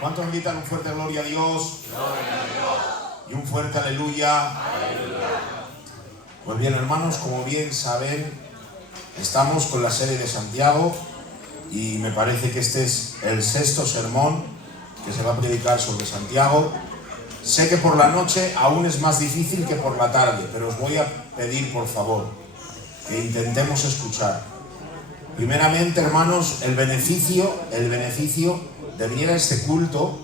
¿Cuántos gritan un fuerte gloria a Dios? Y un fuerte aleluya. Pues bien, hermanos, como bien saben, estamos con la serie de Santiago y me parece que este es el sexto sermón que se va a predicar sobre Santiago. Sé que por la noche aún es más difícil que por la tarde, pero os voy a pedir, por favor, que intentemos escuchar. Primeramente, hermanos, el beneficio de venir a este culto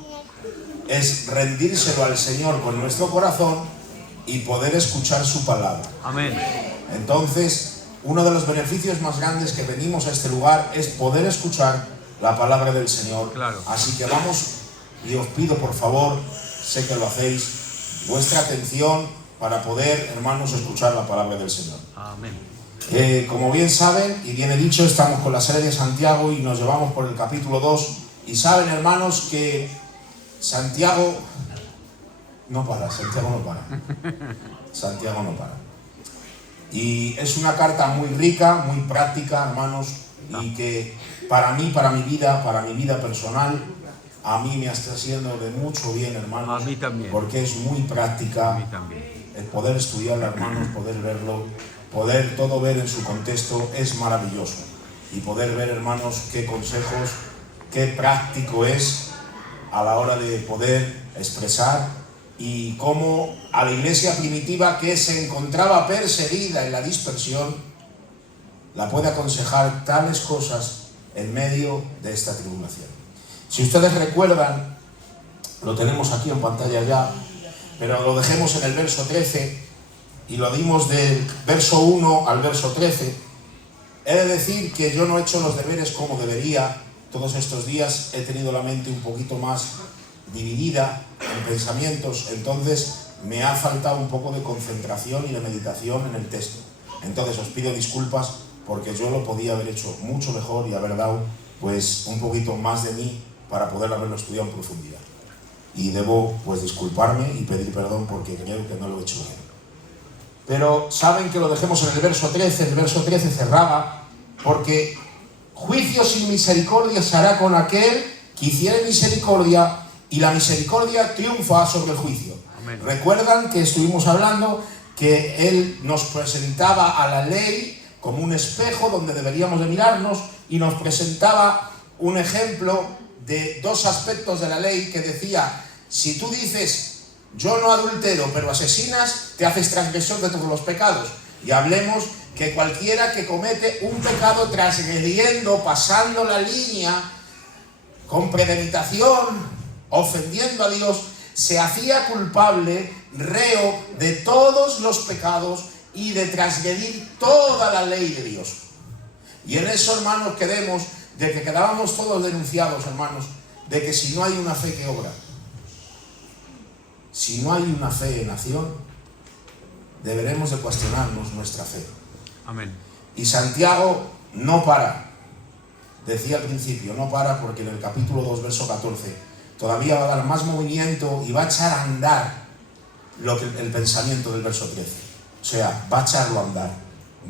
es rendírselo al Señor con nuestro corazón y poder escuchar su palabra. Amén. Entonces, uno de los beneficios más grandes que venimos a este lugar es poder escuchar la palabra del Señor. Claro. Así que vamos, y os pido por favor, sé que lo hacéis, vuestra atención para poder, hermanos, escuchar la palabra del Señor. Amén. Como bien saben, y bien he dicho, estamos con la serie de Santiago y nos llevamos por el capítulo 2. Y saben, hermanos, que Santiago no para. Santiago no para. Y es una carta muy rica, muy práctica, hermanos, y que para mí, para mi vida personal, a mí me está haciendo de mucho bien, hermanos. A mí también. Porque es muy práctica. A mí también. El poder estudiarla, hermanos, poder verlo, poder todo ver en su contexto es maravilloso. Y poder ver, hermanos, qué consejos, qué práctico es a la hora de poder expresar y cómo a la iglesia primitiva que se encontraba perseguida en la dispersión la puede aconsejar tales cosas en medio de esta tribulación. Si ustedes recuerdan, lo tenemos aquí en pantalla ya, pero lo dejemos en el verso 13 y lo dimos del verso 1 al verso 13. He de decir que yo no he hecho los deberes como debería. Todos estos días he tenido la mente un poquito más dividida en pensamientos, entonces me ha faltado un poco de concentración y de meditación en el texto. Entonces os pido disculpas porque yo lo podía haber hecho mucho mejor y haber dado pues un poquito más de mí para poder haberlo estudiado en profundidad. Y debo pues disculparme y pedir perdón porque creo que no lo he hecho bien. Pero saben que lo dejemos en el verso 13. El verso 13 cerraba porque juicio sin misericordia se hará con aquel que hiciere misericordia, y la misericordia triunfa sobre el juicio. Amén. Recuerdan que estuvimos hablando que él nos presentaba a la ley como un espejo donde deberíamos de mirarnos, y nos presentaba un ejemplo de dos aspectos de la ley que decía: si tú dices yo no adultero pero asesinas, te haces transgresor de todos los pecados. Y hablemos que cualquiera que comete un pecado transgrediendo, pasando la línea, con premeditación, ofendiendo a Dios, se hacía culpable, reo de todos los pecados y de transgredir toda la ley de Dios. Y en eso, hermanos, quedemos de que quedábamos todos denunciados, hermanos, de que si no hay una fe que obra, si no hay una fe en acción, deberemos de cuestionarnos nuestra fe. Amén. Y Santiago no para. Decía al principio, no para, porque en el capítulo 2, verso 14, todavía va a dar más movimiento y va a echar a andar el pensamiento del verso 13. O sea, va a echarlo a andar,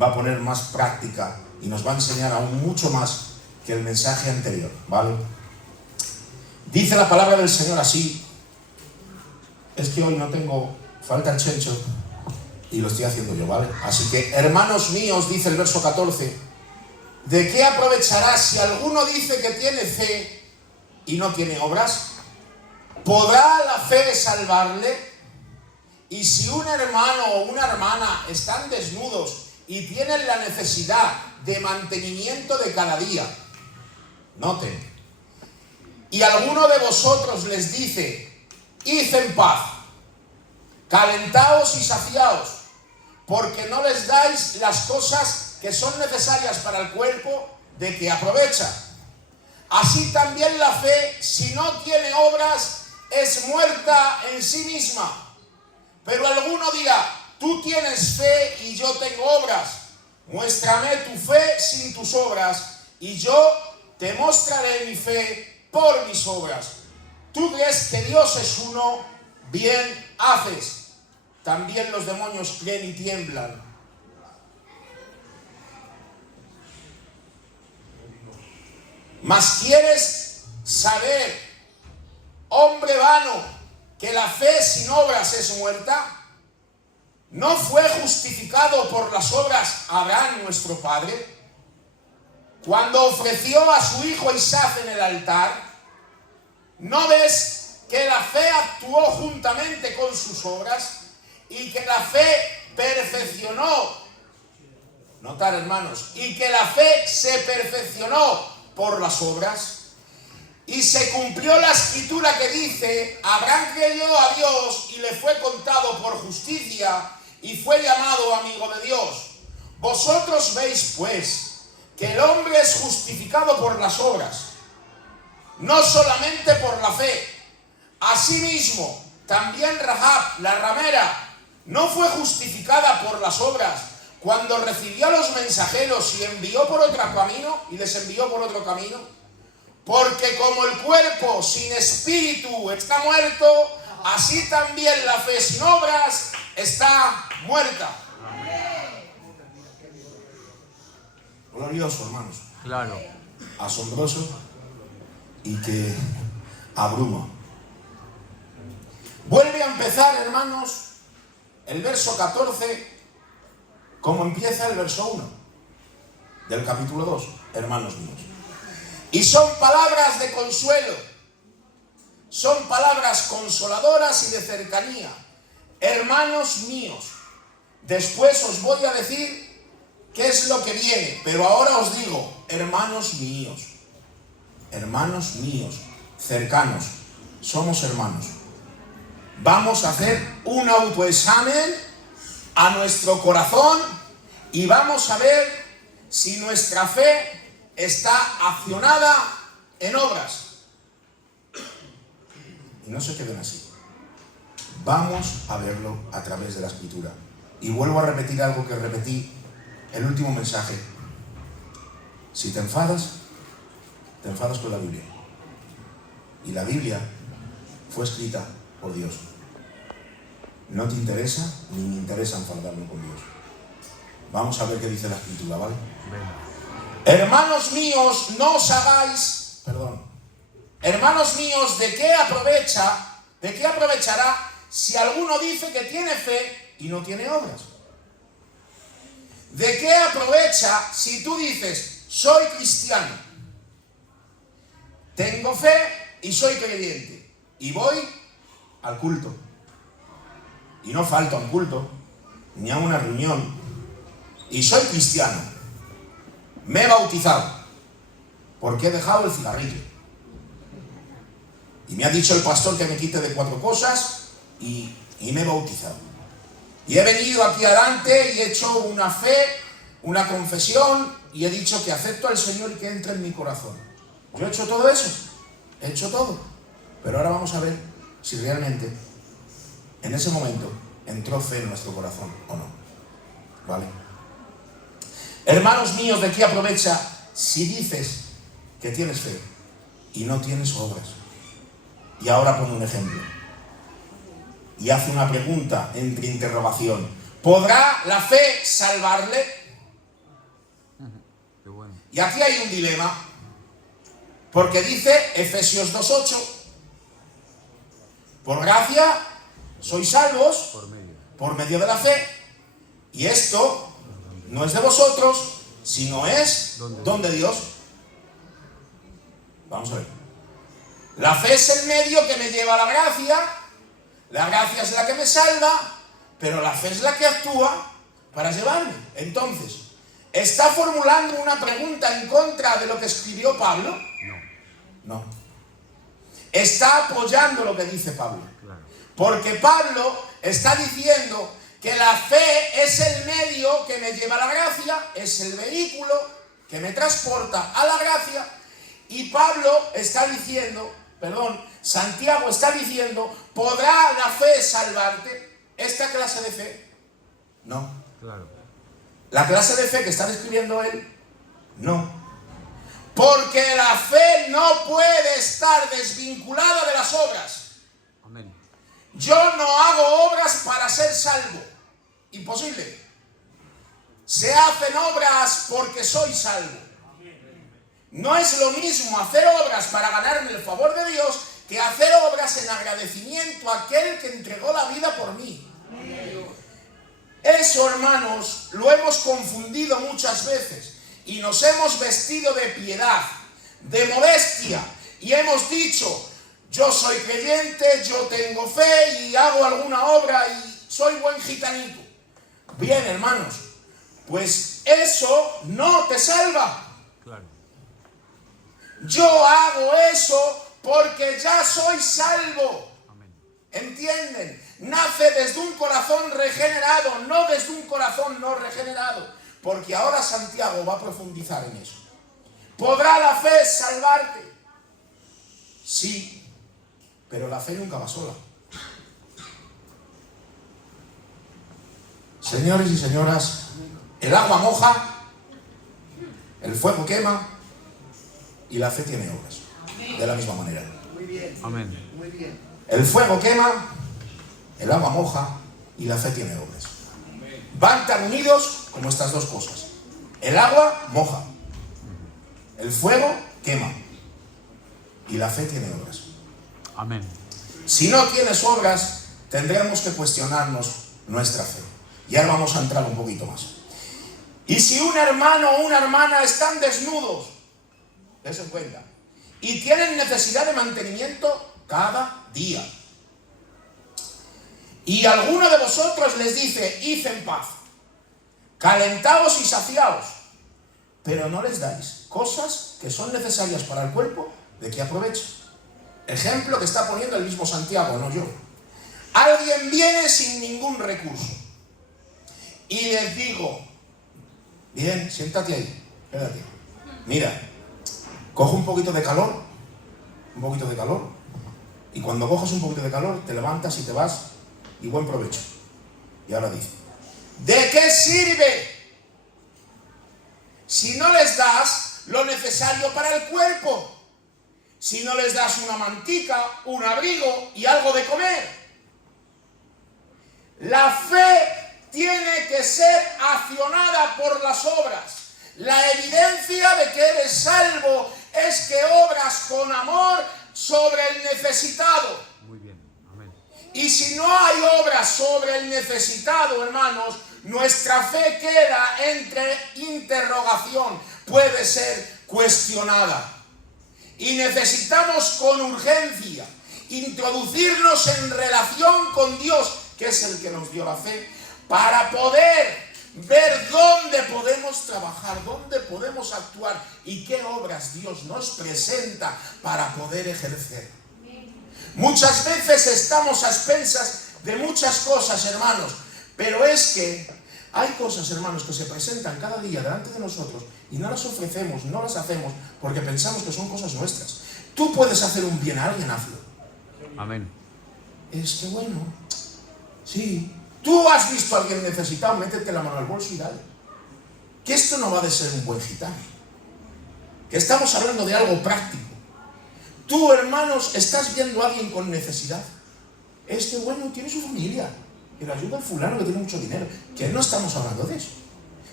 va a poner más práctica y nos va a enseñar aún mucho más que el mensaje anterior, ¿vale? Dice la palabra del Señor así. Es que hoy no tengo, falta el chencho y lo estoy haciendo yo, ¿vale? Así que, hermanos míos, dice el verso 14, ¿de qué aprovechará si alguno dice que tiene fe y no tiene obras? ¿Podrá la fe salvarle? Y si un hermano o una hermana están desnudos y tienen la necesidad de mantenimiento de cada día, noten, y alguno de vosotros les dice, id en paz, calentaos y saciaos, porque no les dais las cosas que son necesarias para el cuerpo, ¿de qué aprovecha? Así también la fe, si no tiene obras, es muerta en sí misma. Pero alguno dirá, tú tienes fe y yo tengo obras. Muéstrame tu fe sin tus obras, y yo te mostraré mi fe por mis obras. Tú crees que Dios es uno, bien haces. También los demonios creen y tiemblan. Mas quieres saber, hombre vano, que la fe sin obras es muerta. ¿No fue justificado por las obras Abraham nuestro padre, cuando ofreció a su hijo Isaac en el altar? ¿No ves que la fe actuó juntamente con sus obras y que la fe perfeccionó? Notar, hermanos, y que la fe se perfeccionó por las obras. Y se cumplió la escritura que dice, Abraham creyó a Dios y le fue contado por justicia y fue llamado amigo de Dios. Vosotros veis pues que el hombre es justificado por las obras, no solamente por la fe. Asimismo, también Rahab, la ramera, no fue justificada por las obras cuando recibió a los mensajeros y envió por otro camino, y les envió por otro camino. Porque como el cuerpo sin espíritu está muerto, así también la fe sin obras está muerta. Glorioso, hermanos. Claro. Asombroso y que abruma. Vuelve a empezar, hermanos, el verso 14, como empieza el verso 1 del capítulo 2, hermanos míos. Y son palabras de consuelo, son palabras consoladoras y de cercanía. Hermanos míos, después os voy a decir qué es lo que viene, pero ahora os digo, hermanos míos, cercanos, somos hermanos. Vamos a hacer un autoexamen a nuestro corazón y vamos a ver si nuestra fe está accionada en obras. Y no se queden así. Vamos a verlo a través de la escritura. Y vuelvo a repetir algo que repetí el último mensaje. Si te enfadas con la Biblia. Y la Biblia fue escrita por Dios. No te interesa ni me interesa enfadarme con Dios. Vamos a ver qué dice la escritura, ¿vale? Hermanos míos, no os hagáis, hermanos míos, ¿de qué aprovechará si alguno dice que tiene fe y no tiene obras? ¿De qué aprovecha si tú dices, soy cristiano, tengo fe y soy creyente, y voy al culto, y no falto a un culto, ni a una reunión, y soy cristiano? Me he bautizado porque he dejado el cigarrillo. Y me ha dicho el pastor que me quite de 4 cosas y me he bautizado. Y he venido aquí adelante y he hecho una fe, una confesión y he dicho que acepto al Señor y que entre en mi corazón. Yo he hecho todo eso, he hecho todo. Pero ahora vamos a ver si realmente en ese momento entró fe en nuestro corazón o no. ¿Vale? Hermanos míos, ¿de qué aprovecha si dices que tienes fe y no tienes obras? Y ahora pone un ejemplo. Y hace una pregunta entre interrogación. ¿Podrá la fe salvarle? Qué bueno. Y aquí hay un dilema. Porque dice Efesios 2:8. Por gracia sois salvos por medio de la fe. Y esto no es de vosotros, sino es don de Dios. Vamos a ver. La fe es el medio que me lleva a la gracia es la que me salva, pero la fe es la que actúa para llevarme. Entonces, ¿está formulando una pregunta en contra de lo que escribió Pablo? No. Está apoyando lo que dice Pablo. Porque Pablo está diciendo que la fe es el medio que me lleva a la gracia, es el vehículo que me transporta a la gracia, y Santiago está diciendo, ¿podrá la fe salvarte? ¿Esta clase de fe? No. La clase de fe que está describiendo él, no. Porque la fe no puede estar desvinculada de las obras. Amén. Yo no hago obras para ser salvo. Imposible. Se hacen obras porque soy salvo. No es lo mismo hacer obras para ganarme el favor de Dios que hacer obras en agradecimiento a aquel que entregó la vida por mí. Eso, hermanos, lo hemos confundido muchas veces y nos hemos vestido de piedad, de modestia, y hemos dicho, yo soy creyente, yo tengo fe y hago alguna obra y soy buen gitanito. Bien, hermanos, pues eso no te salva. Yo hago eso porque ya soy salvo. ¿Entienden? Nace desde un corazón regenerado, no desde un corazón no regenerado. Porque ahora Santiago va a profundizar en eso. ¿Podrá la fe salvarte? Sí, pero la fe nunca va sola. Señores y señoras, el agua moja, el fuego quema y la fe tiene obras. De la misma manera. Muy bien. Amén. Muy bien. El fuego quema, el agua moja y la fe tiene obras. Van tan unidos como estas dos cosas. El agua moja, el fuego quema y la fe tiene obras. Amén. Si no tienes obras, tendremos que cuestionarnos nuestra fe. Y ahora vamos a entrar un poquito más. Y si un hermano o una hermana están desnudos, dense en cuenta, y tienen necesidad de mantenimiento cada día, y alguno de vosotros les dice, id en paz, calentaos y saciaos, pero no les dais cosas que son necesarias para el cuerpo, ¿de qué aprovecha? Ejemplo que está poniendo el mismo Santiago, no yo. Alguien viene sin ningún recurso y les digo, bien, siéntate ahí, espérate, mira, coge un poquito de calor, y cuando coges un poquito de calor, te levantas y te vas, y buen provecho. Y ahora dice, ¿de qué sirve si no les das lo necesario para el cuerpo? Si no les das una mantica, un abrigo y algo de comer. La fe tiene que ser accionada por las obras. La evidencia de que eres salvo es que obras con amor sobre el necesitado. Muy bien. Amén. Y si no hay obras sobre el necesitado, hermanos, nuestra fe queda entre interrogación, puede ser cuestionada. Y necesitamos con urgencia introducirnos en relación con Dios, que es el que nos dio la fe, para poder ver dónde podemos trabajar, dónde podemos actuar y qué obras Dios nos presenta para poder ejercer. Muchas veces estamos a expensas de muchas cosas, hermanos, pero es que hay cosas, hermanos, que se presentan cada día delante de nosotros y no las ofrecemos, no las hacemos porque pensamos que son cosas nuestras. Tú puedes hacer un bien a alguien, hazlo. Amén. Es que bueno, sí. Tú has visto a alguien necesitado, métete la mano al bolso y dale. Que esto no va de ser un buen gitano. Que estamos hablando de algo práctico. Tú, hermanos, estás viendo a alguien con necesidad. Este bueno tiene su familia. Que le ayuda al fulano que tiene mucho dinero. Que no estamos hablando de eso.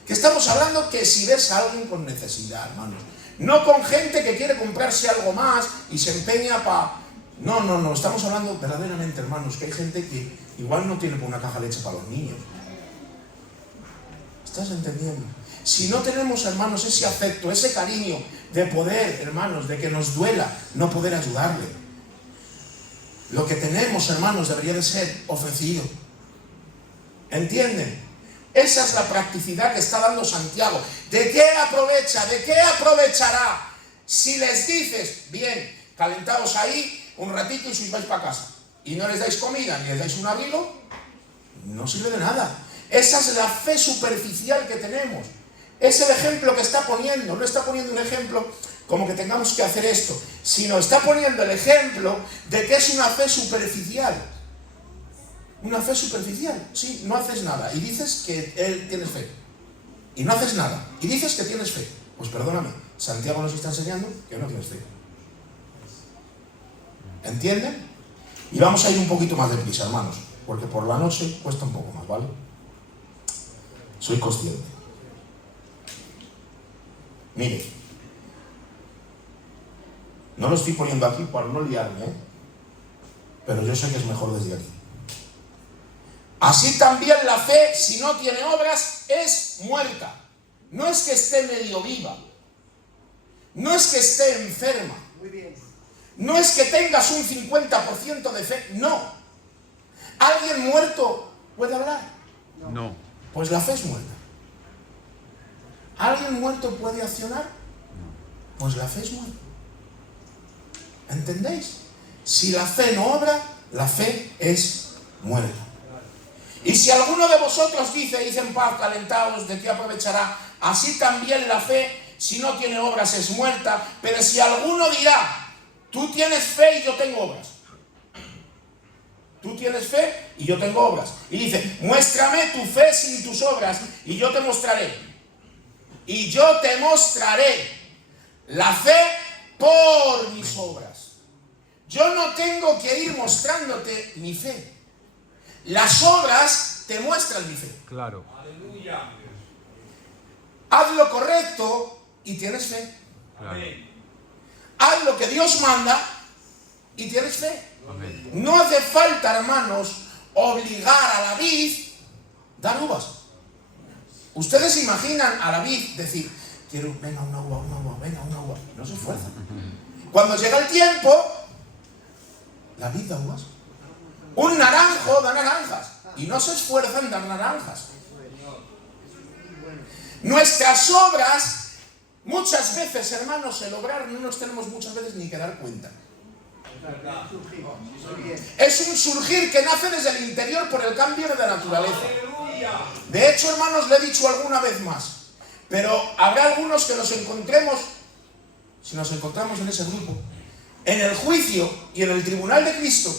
Que estamos hablando que si ves a alguien con necesidad, hermanos. No con gente que quiere comprarse algo más y se empeña para... No. Estamos hablando verdaderamente, hermanos, que hay gente que igual no tiene una caja de leche para los niños. ¿Estás entendiendo? Si no tenemos, hermanos, ese afecto, ese cariño de poder, hermanos, de que nos duela no poder ayudarle, Lo que tenemos, hermanos, debería de ser ofrecido. ¿Entienden? Esa es la practicidad que está dando Santiago. ¿De qué aprovecha? ¿De qué aprovechará? Si les dices, bien, calentaos ahí un ratito y os vais para casa, y no les dais comida ni les dais un abrigo, no sirve de nada. Esa es la fe superficial que tenemos. Es el ejemplo que está poniendo. No está poniendo un ejemplo como que tengamos que hacer esto, sino está poniendo el ejemplo de que es una fe superficial. Una fe superficial. Sí, no haces nada y dices que tienes fe. Y no haces nada y dices que tienes fe. Pues perdóname, Santiago nos está enseñando que no tienes fe. ¿Entienden? Y vamos a ir un poquito más deprisa, hermanos, porque por la noche cuesta un poco más, ¿vale? Soy consciente. Mire, no lo estoy poniendo aquí para no liarme, pero yo sé que es mejor desde aquí. Así también la fe, si no tiene obras, es muerta. No es que esté medio viva, no es que esté enferma, no es que tengas un 50% de fe, no. ¿Alguien muerto puede hablar? No. Pues la fe es muerta. ¿Alguien muerto puede accionar? Pues la fe es muerta. ¿Entendéis? Si la fe no obra, la fe es muerta. Y si alguno de vosotros dice en paz, calentaos, ¿de qué aprovechará? Así también la fe, si no tiene obras, es muerta. Pero si alguno dirá, tú tienes fe y yo tengo obras. Tú tienes fe y yo tengo obras. Y dice, muéstrame tu fe sin tus obras y yo te mostraré. Y yo te mostraré la fe por mis obras. Yo no tengo que ir mostrándote mi fe. Las obras te muestran mi fe. Claro. Aleluya. Haz lo correcto y tienes fe. Claro. Haz lo que Dios manda y tienes fe. Amén. No hace falta, hermanos, obligar a la vid a dar uvas. Ustedes imaginan a la vid decir, quiero, venga una uva, venga una uva. No se esfuerza. Cuando llega el tiempo, la vid da uvas. Un naranjo da naranjas y no se esfuerza en dar naranjas. Nuestras obras, muchas veces, hermanos, el obrar no nos tenemos muchas veces ni que dar cuenta. Es un surgir que nace desde el interior por el cambio de la naturaleza. De hecho, hermanos, le he dicho alguna vez más, pero habrá algunos que nos encontremos, si nos encontramos en ese grupo, en el juicio y en el tribunal de Cristo,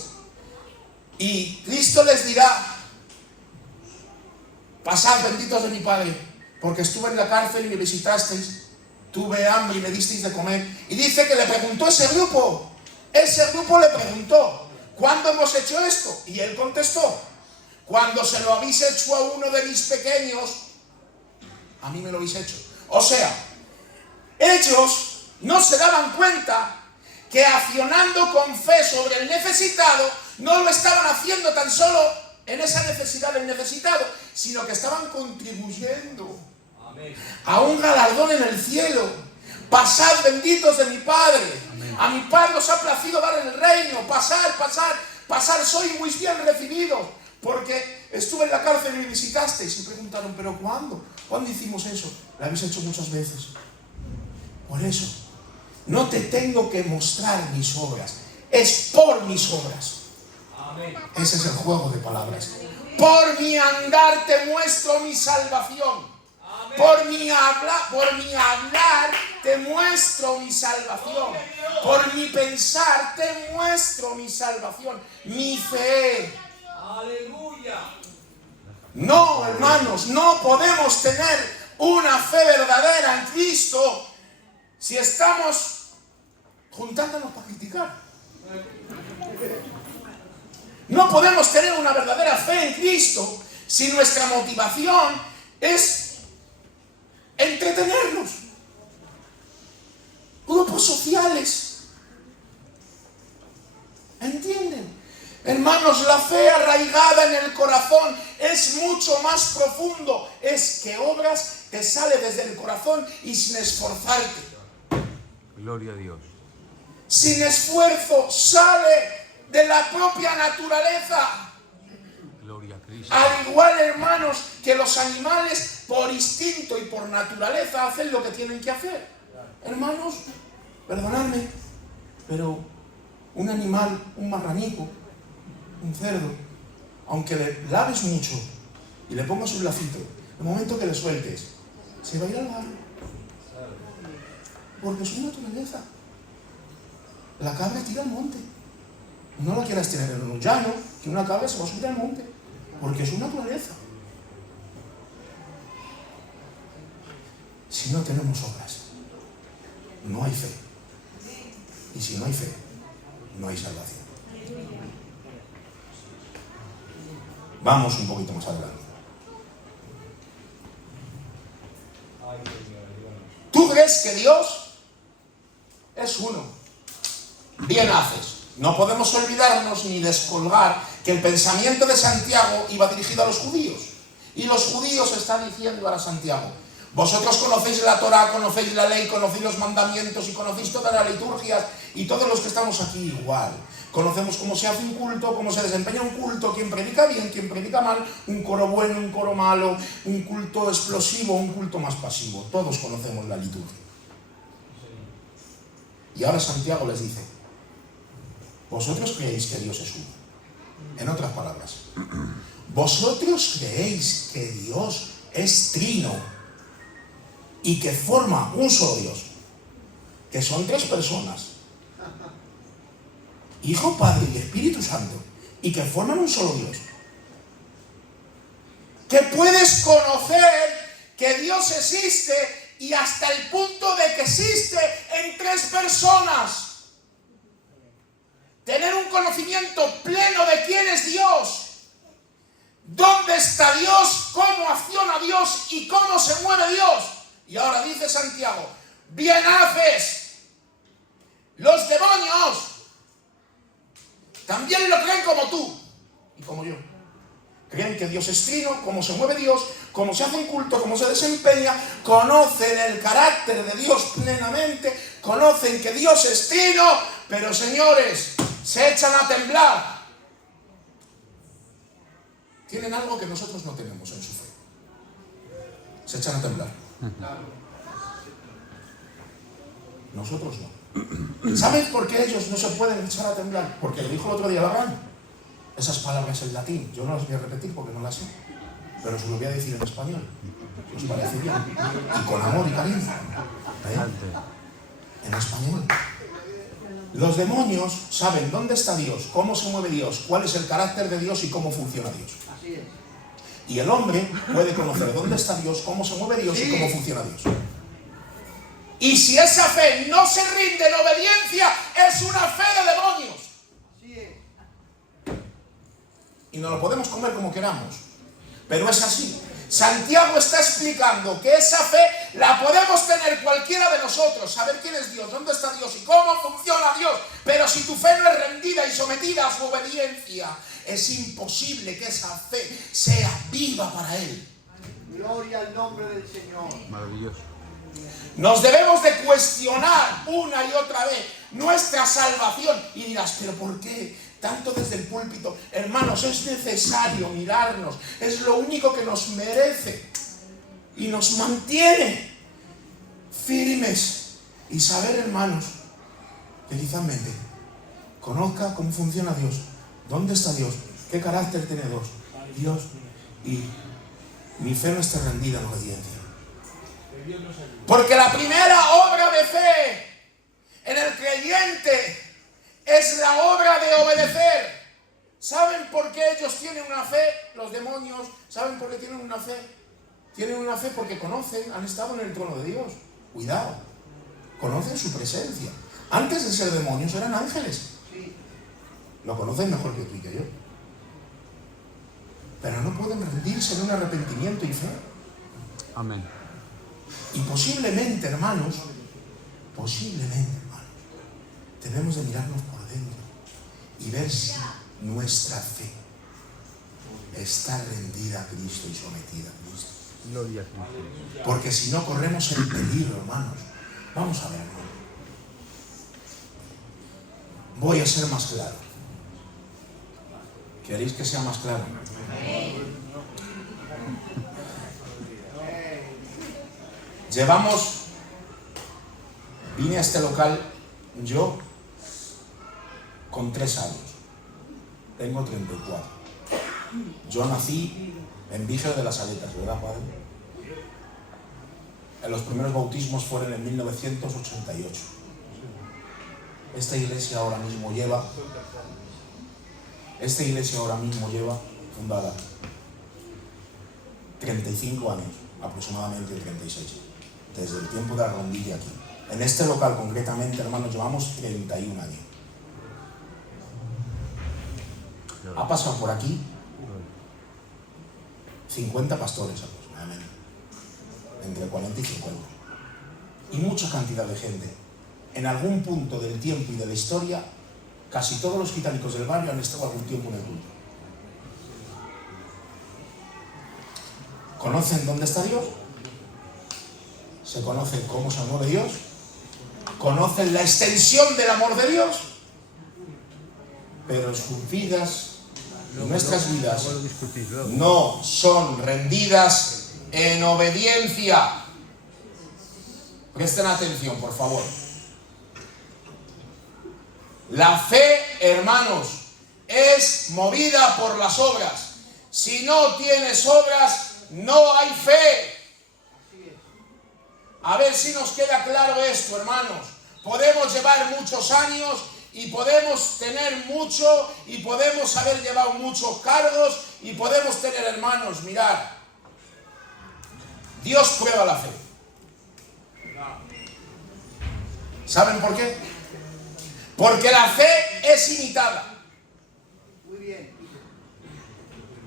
y Cristo les dirá, pasad benditos de mi Padre, porque estuve en la cárcel y me visitasteis, tuve hambre y me disteis de comer. Y dice que le preguntó ese grupo le preguntó, ¿cuándo hemos hecho esto? Y él contestó, cuando se lo habéis hecho a uno de mis pequeños, a mí me lo habéis hecho. O sea, ellos no se daban cuenta que accionando con fe sobre el necesitado, no lo estaban haciendo tan solo en esa necesidad del necesitado, sino que estaban contribuyendo a un galardón en el cielo. Pasad benditos de mi Padre. Amén. A mi Padre os ha placido dar el reino. Pasad, sois muy bien recibidos. Porque estuve en la cárcel y me visitasteis. Y preguntaron, ¿pero cuándo? ¿Cuándo hicimos eso? Lo habéis hecho muchas veces. Por eso, no te tengo que mostrar mis obras. Es por mis obras. Amén. Ese es el juego de palabras. Por mi andar te muestro mi salvación. Por mi hablar te muestro mi salvación. Por mi pensar te muestro mi salvación. Mi fe. Aleluya. No, hermanos, no podemos tener una fe verdadera en Cristo si estamos juntándonos para criticar. No podemos tener una verdadera fe en Cristo si nuestra motivación es entretenernos. Grupos sociales. ¿Entienden? Hermanos, la fe arraigada en el corazón es mucho más profundo. Es que obras te sale desde el corazón y sin esforzarte. Gloria a Dios. Sin esfuerzo sale de la propia naturaleza. Gloria a Cristo. Al igual, hermanos, que los animales por instinto y por naturaleza hacen lo que tienen que hacer. Hermanos, perdonadme, pero un animal, un marranico, un cerdo, aunque le laves mucho y le pongas un lacito, el momento que le sueltes, se va a ir al barro. Porque es su naturaleza. La cabra tira al monte. No la quieras tener en un llano, que una cabra se va a subir al monte. Porque es su naturaleza. Si no tenemos obras, no hay fe. Y si no hay fe, no hay salvación. Vamos un poquito más adelante. ¿Tú crees que Dios es uno? Bien haces. No podemos olvidarnos ni descolgar que el pensamiento de Santiago iba dirigido a los judíos. Y los judíos están diciendo a Santiago: vosotros conocéis la Torá, conocéis la ley, conocéis los mandamientos y conocéis todas las liturgias, y todos los que estamos aquí igual. Conocemos cómo se hace un culto, cómo se desempeña un culto, quién predica bien, quién predica mal, un coro bueno, un coro malo, un culto explosivo, un culto más pasivo. Todos conocemos la liturgia. Y ahora Santiago les dice: vosotros creéis que Dios es uno. En otras palabras, vosotros creéis que Dios es trino y que forma un solo Dios, que son tres personas, Hijo, Padre y Espíritu Santo, y que forman un solo Dios. Que puedes conocer que Dios existe y hasta el punto de que existe en tres personas. Tener un conocimiento pleno de quién es Dios, dónde está Dios, cómo acciona Dios y cómo se mueve Dios. Y ahora dice Santiago: bien haces. Los demonios también lo creen como tú y como yo. Creen que Dios es trino, cómo se mueve Dios, cómo se hace un culto, cómo se desempeña. Conocen el carácter de Dios plenamente, conocen que Dios es trino, pero señores, se echan a temblar. Tienen algo que nosotros no tenemos en su fe. Se echan a temblar. Nosotros no. ¿Sabes por qué ellos no se pueden echar a temblar? Porque lo dijo el otro día Abraham. Esas palabras en latín, yo no las voy a repetir porque no las sé, pero se lo voy a decir en español, si os parece bien, y con amor y cariño. En español. Los demonios saben dónde está Dios, cómo se mueve Dios, cuál es el carácter de Dios y cómo funciona Dios. Y el hombre puede conocer dónde está Dios, cómo se mueve Dios y cómo funciona Dios. Y si esa fe no se rinde en obediencia, es una fe de demonios. Y nos lo podemos comer como queramos, pero es así. Santiago está explicando que esa fe la podemos tener cualquiera de nosotros, saber quién es Dios, dónde está Dios y cómo funciona Dios, pero si tu fe no es rendida y sometida a su obediencia, es imposible que esa fe sea viva para Él. Gloria al nombre del Señor. Maravilloso. Nos debemos de cuestionar una y otra vez nuestra salvación. Y dirás: ¿pero por qué? Tanto desde el púlpito. Hermanos, es necesario mirarnos. Es lo único que nos merece y nos mantiene firmes. Y saber, hermanos, que quizás mente conozca cómo funciona Dios, dónde está Dios, qué carácter tiene Dios, y mi fe no está rendida en obediencia. Porque la primera obra de fe en el creyente es la obra de obedecer. ¿Saben por qué ellos tienen una fe? Los demonios, ¿saben por qué tienen una fe? Tienen una fe porque conocen, han estado en el trono de Dios. Cuidado, conocen su presencia. Antes de ser demonios eran ángeles. Lo conocen mejor que tú y que yo. Pero no pueden rendirse en un arrepentimiento y fe. Amén. Y posiblemente, hermanos, debemos de mirarnos por dentro y ver si nuestra fe está rendida a Cristo y sometida a Cristo. Gloria a Cristo. Porque si no, corremos el peligro, hermanos. Vamos a ver, hermano. Voy a ser más claro. ¿Queréis que sea más claro? Vine a este local yo con 3 años. Tengo 34. Yo nací en Víger de las Aletas, ¿verdad, padre? Los primeros bautismos fueron en 1988. Esta iglesia ahora mismo lleva fundada 35 años, aproximadamente 36, desde el tiempo de la rondilla aquí. En este local concretamente, hermanos, llevamos 31 años. Ha pasado por aquí 50 pastores aproximadamente, entre 40 y 50. Y mucha cantidad de gente. En algún punto del tiempo y de la historia, casi todos los gitanicos del barrio han estado algún tiempo en el culto. ¿Conocen dónde está Dios? ¿Se conoce cómo se mueve Dios? ¿Conocen la extensión del amor de Dios? Pero sus vidas, nuestras vidas, no son rendidas en obediencia. Presten atención, por favor. La fe, hermanos, es movida por las obras. Si no tienes obras, no hay fe. A ver si nos queda claro esto, hermanos. Podemos llevar muchos años y podemos tener mucho y podemos haber llevado muchos cargos y podemos tener, hermanos, mirad, Dios prueba la fe. ¿Saben por qué? Porque la fe es imitada. Muy bien.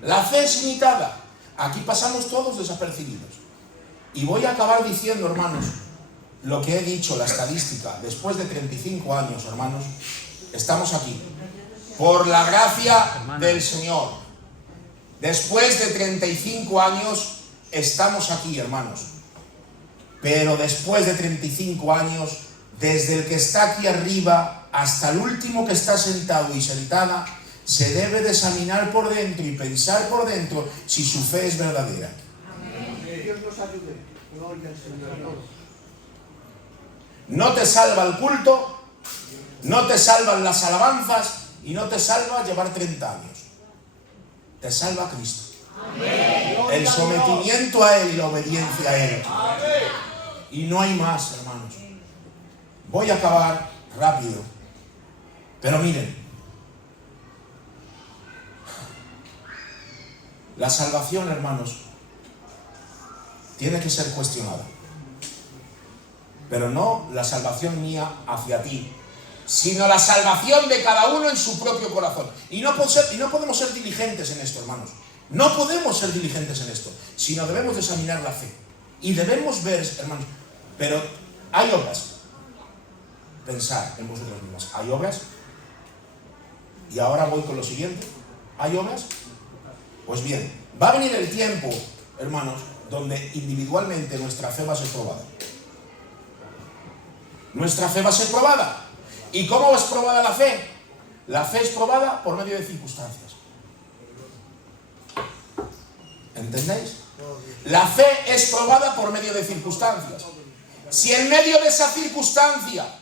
La fe es imitada. Aquí pasamos todos desapercibidos. Y voy a acabar diciendo, hermanos, lo que he dicho, la estadística. Después de 35 años, hermanos, estamos aquí. Por la gracia del Señor. Después de 35 años, estamos aquí, hermanos. Pero después de 35 años, desde el que está aquí arriba hasta el último que está sentado y sentada, se debe de examinar por dentro y pensar por dentro si su fe es verdadera. Que Dios nos ayude. Gloria al Señor. No te salva el culto, no te salvan las alabanzas y no te salva llevar 30 años. Te salva Cristo. El sometimiento a Él y la obediencia a Él. Y no hay más, hermanos. Voy a acabar rápido. Pero miren, la salvación, hermanos, tiene que ser cuestionada. Pero no la salvación mía hacia ti, sino la salvación de cada uno en su propio corazón. Y no podemos ser diligentes en esto, hermanos. No podemos ser diligentes en esto, sino debemos de examinar la fe. Y debemos ver, hermanos, pero hay obras. Pensar en vosotros mismos. ¿Hay obras? Y ahora voy con lo siguiente. ¿Hay obras? Pues bien, va a venir el tiempo, hermanos, donde individualmente nuestra fe va a ser probada. Nuestra fe va a ser probada. ¿Y cómo es probada la fe? La fe es probada por medio de circunstancias. ¿Entendéis? La fe es probada por medio de circunstancias. Si en medio de esa circunstancia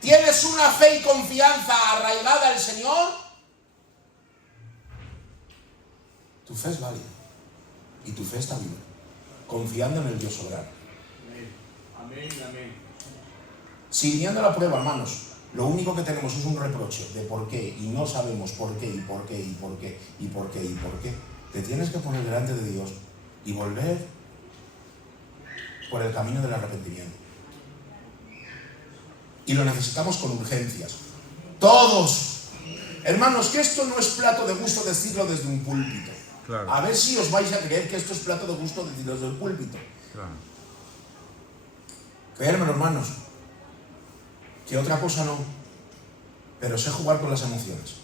tienes una fe y confianza arraigada al Señor, tu fe es válida y tu fe está viva, confiando en el Dios soberano. Amén, amén. Si viniendo la prueba, hermanos, lo único que tenemos es un reproche de por qué y no sabemos por qué y por qué y por qué y por qué y por qué, te tienes que poner delante de Dios y volver por el camino del arrepentimiento. Y lo necesitamos con urgencias. Todos. Hermanos, que esto no es plato de gusto decirlo desde un púlpito. Claro. A ver si os vais a creer que esto es plato de gusto decirlo desde el púlpito. Claro. Creérmelo, hermanos, que otra cosa no. Pero sé jugar con las emociones.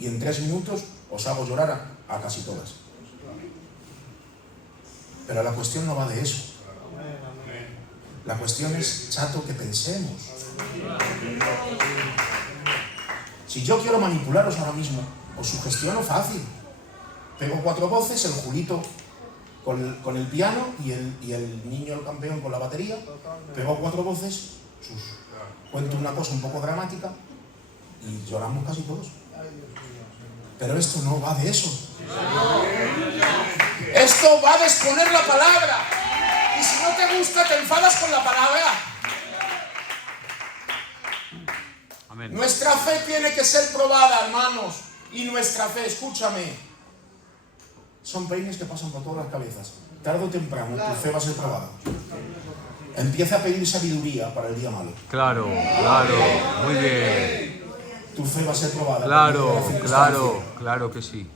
Y en 3 minutos os hago llorar a casi todas. Pero la cuestión no va de eso. La cuestión es, chato, que pensemos. Si yo quiero manipularos ahora mismo, os sugestiono fácil. Pego 4 voces, el Julito con el piano y el niño, el campeón, con la batería. Pego 4 voces, cuento una cosa un poco dramática y lloramos casi todos. Pero esto no va de eso. Esto va de exponer la palabra. Y si no te gusta, te enfadas con la palabra. Amén. Nuestra fe tiene que ser probada, hermanos. Y nuestra fe, escúchame, son peines que pasan por todas las cabezas. Tarde o temprano tu fe va a ser probada. Empieza a pedir sabiduría para el día malo. Claro, claro, muy bien. Tu fe va a ser probada. Claro, claro, claro que sí.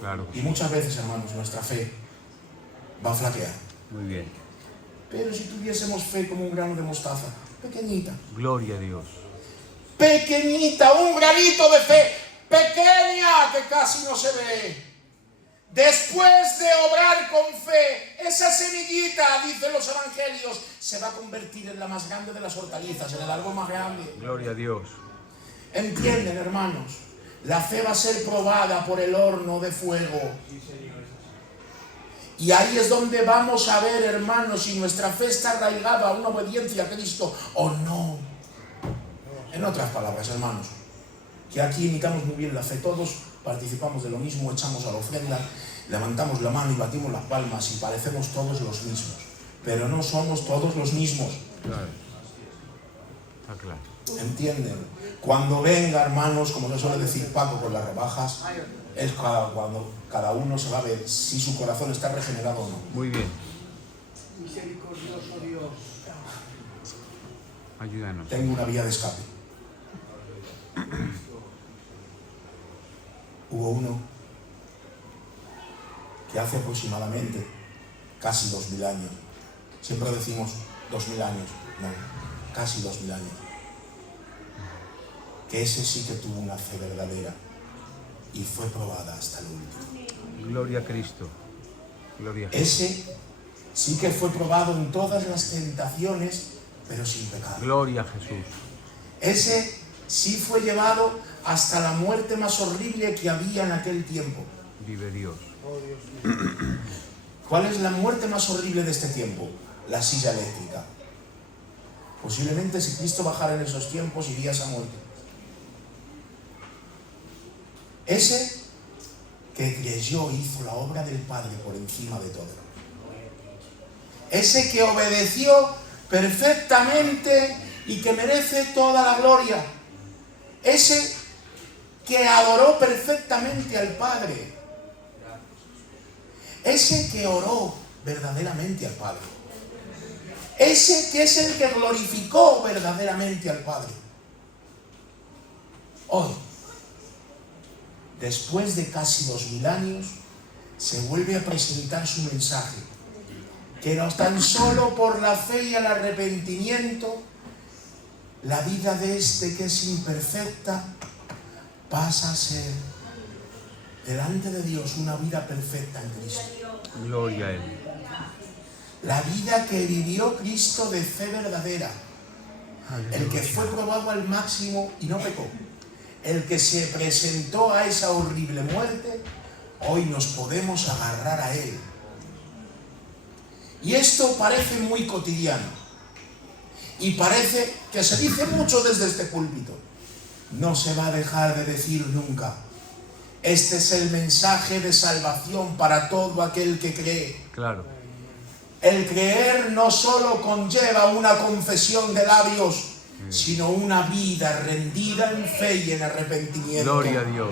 Claro que Y sí. muchas veces, hermanos, nuestra fe va a flaquear. Muy bien. Pero si tuviésemos fe como un grano de mostaza, pequeñita, Gloria a Dios. pequeñita, un granito de fe, pequeña, que casi no se ve. Después de obrar con fe, esa semillita, dicen los evangelios, se va a convertir en la más grande de las hortalizas, en el árbol más grande. Gloria a Dios. ¿Entienden, hermanos? La fe va a ser probada por el horno de fuego. Y ahí es donde vamos a ver, hermanos, si nuestra fe está arraigada a una obediencia a Cristo o no. En otras palabras, hermanos, que aquí imitamos muy bien la fe. Todos participamos de lo mismo, echamos a la ofrenda, levantamos la mano y batimos las palmas y parecemos todos los mismos. Pero no somos todos los mismos. Claro. Está claro. ¿Entienden? Cuando venga, hermanos, como le suele decir Paco con las rebajas, es cuando cada uno se va a ver si su corazón está regenerado o no. Muy bien. Misericordioso Dios. Ayúdanos. Tengo una vía de escape. Hubo uno que hace aproximadamente casi 2000 años, siempre decimos 2000 años, no, casi 2000 años, que ese sí que tuvo una fe verdadera y fue probada hasta el último. Gloria a Cristo. Gloria a Jesús. Ese sí que fue probado en todas las tentaciones, pero sin pecado. Gloria a Jesús. Ese sí fue llevado hasta la muerte más horrible que había en aquel tiempo. Vive Dios. ¿Cuál es la muerte más horrible de este tiempo? La silla eléctrica. Posiblemente si Cristo bajara en esos tiempos iría a esa muerte. Ese que creyó hizo la obra del Padre por encima de todo. Ese que obedeció perfectamente y que merece toda la gloria. Ese que adoró perfectamente al Padre. Ese que oró verdaderamente al Padre. Ese que es el que glorificó verdaderamente al Padre. Hoy, después de casi 2000 años, se vuelve a presentar su mensaje, que no tan solo por la fe y el arrepentimiento, la vida de este que es imperfecta pasa a ser delante de Dios una vida perfecta en Cristo. Gloria a Él. La vida que vivió Cristo de fe verdadera, el que fue probado al máximo y no pecó, el que se presentó a esa horrible muerte, hoy nos podemos agarrar a Él. Y esto parece muy cotidiano y parece que se dice mucho desde este púlpito. No se va a dejar de decir nunca. Este es el mensaje de salvación para todo aquel que cree. Claro. El creer no solo conlleva una confesión de labios, sino una vida rendida en fe y en arrepentimiento. Gloria a Dios.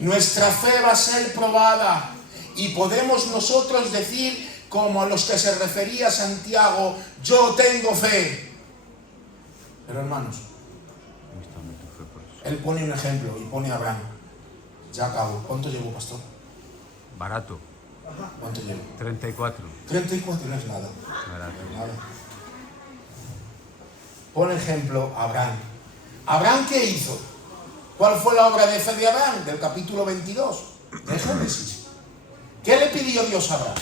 Nuestra fe va a ser probada y podemos nosotros decir, como a los que se refería Santiago, yo tengo fe. Pero hermanos, Muéstrame tu fe por eso. él pone un ejemplo y pone a Abraham. Ya acabo. ¿Cuánto llevo, pastor? Barato. ¿Cuánto llevo? 34. 34 no es nada. Barato. Nada. Por ejemplo, Abraham. ¿Abraham qué hizo? ¿Cuál fue la obra de fe de Abraham? Del capítulo 22 de Génesis. ¿Qué le pidió Dios a Abraham?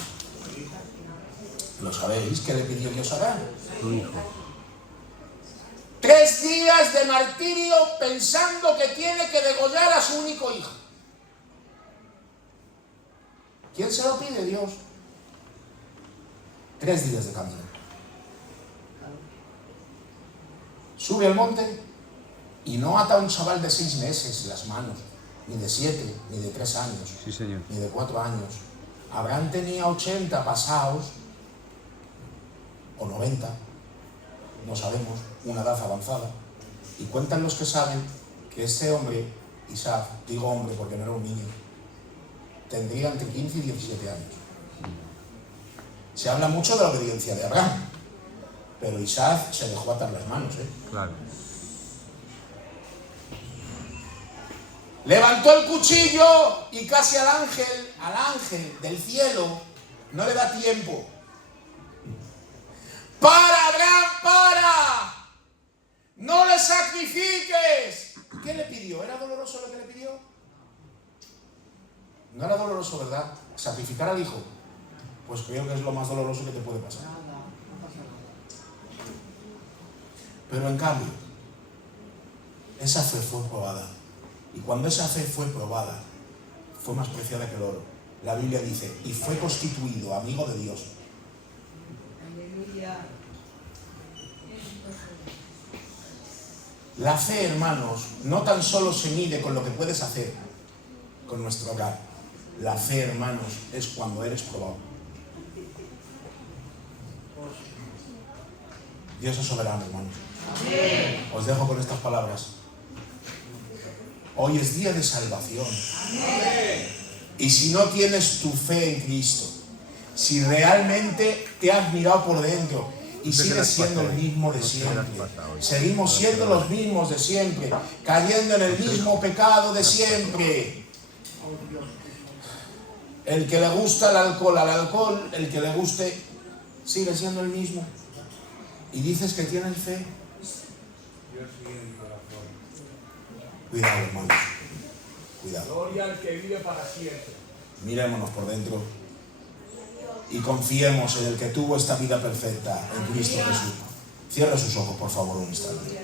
¿Lo sabéis? ¿Qué le pidió Dios a Abraham? Tu hijo. 3 días de martirio pensando que tiene que degollar a su único hijo. ¿Quién se lo pide? Dios. 3 días de camino. Sube al monte y no ata a un chaval de 6 meses las manos, ni de 7, ni de 3 años, Sí, señor. ni de 4 años. Abraham tenía 80 pasados, o 90, no sabemos, una edad avanzada. Y cuentan los que saben que este hombre, Isaac, digo hombre porque no era un niño, tendría entre 15 y 17 años. Se habla mucho de la obediencia de Abraham, pero Isaac se dejó atar las manos, Claro. Levantó el cuchillo y casi al ángel del cielo, no le da tiempo. ¡Para, Abraham, para! ¡No le sacrifiques! ¿Qué le pidió? ¿Era doloroso lo que le pidió? No era doloroso, ¿verdad? Sacrificar al hijo. Pues creo que es lo más doloroso que te puede pasar. Pero en cambio, esa fe fue probada. Y cuando esa fe fue probada, fue más preciada que el oro. La Biblia dice, y fue constituido amigo de Dios. La fe, hermanos, no tan solo se mide con lo que puedes hacer con nuestro hogar. La fe, hermanos, es cuando eres probado. Dios es soberano, hermanos. Os dejo con estas palabras. Hoy es día de salvación. Y si no tienes tu fe en Cristo, si realmente te has mirado por dentro y sigues siendo el mismo de siempre, seguimos siendo los mismos de siempre, cayendo en el mismo pecado de siempre. El que le gusta el alcohol, al alcohol, el que le guste, sigue siendo el mismo. Y dices que tienes fe. Cuidado, hermanos. Cuidado. Gloria al que vive para siempre. Mirémonos por dentro y confiemos en el que tuvo esta vida perfecta, en Cristo Jesús. Cierre sus ojos, por favor, un instante.